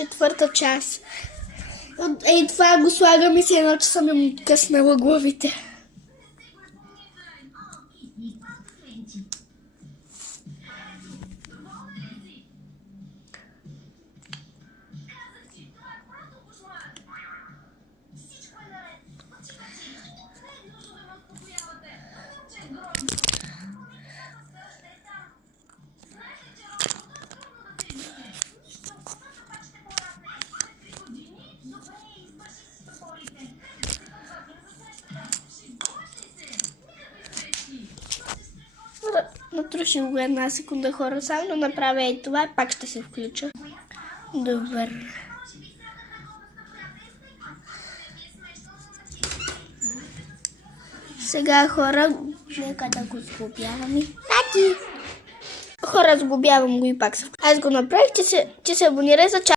четвърта част. Ей, това го слагам и се едно, че съм им къснала главите. Натруших го една секунда, хора, само да направя и това и пак ще се включа. Добре. Сега, хора, нека да го сглобяваме. Тати! Хора, сглобявам го и пак се включа. Аз го направих, че се абонирай за чат.